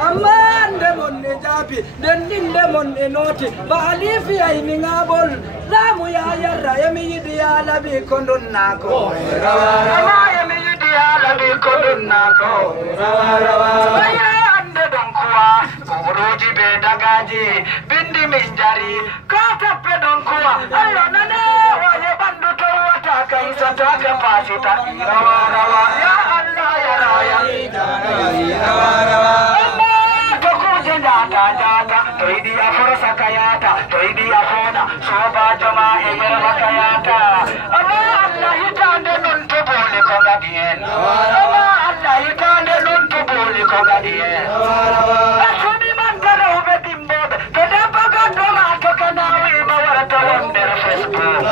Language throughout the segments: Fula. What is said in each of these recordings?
Amande monne jabi dendinde monne noti bali fi ayni ngabol lamu ya yarra yami yidi ala bi kondonna ko rawa yami yidi ala bi kondonna ko rawa ande don kuwa kuroji be dagaji bindi min jari ko tappe don kuwa allo nane waye bandu to wata kai sata ka pasita rawa ya allah ya rawa jata toidi ya fursa kayata toidi ya fona soba jamaa yera kayata ama allah hitande non to bole ko gadien ama allah hitande non to bole ko gadien asuni man garo be dimbobe to da baga do ma to kanawi ma warata wonde facebook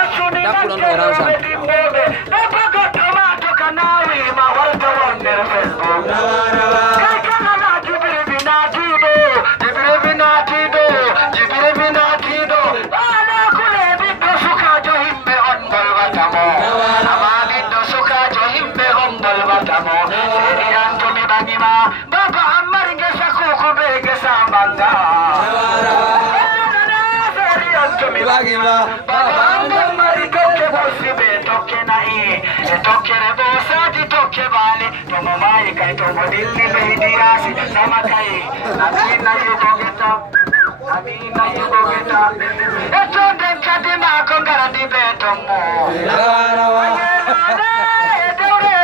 asuni man garo be dimbobe da baga do ma to kanawi ma warata wonde facebook Baba amaringa sakuku bege sambanga Baba amaringa ke bosibe toke nai toke re bosati toke vale tomo mai kai tomo dilli behidiasi sama kai amina yugo geta eto den kadima ko garadi betomo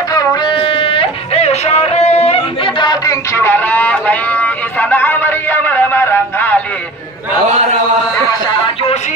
Daure share idadin kiwara mai isana amariya maramarang hali rawa sha joshi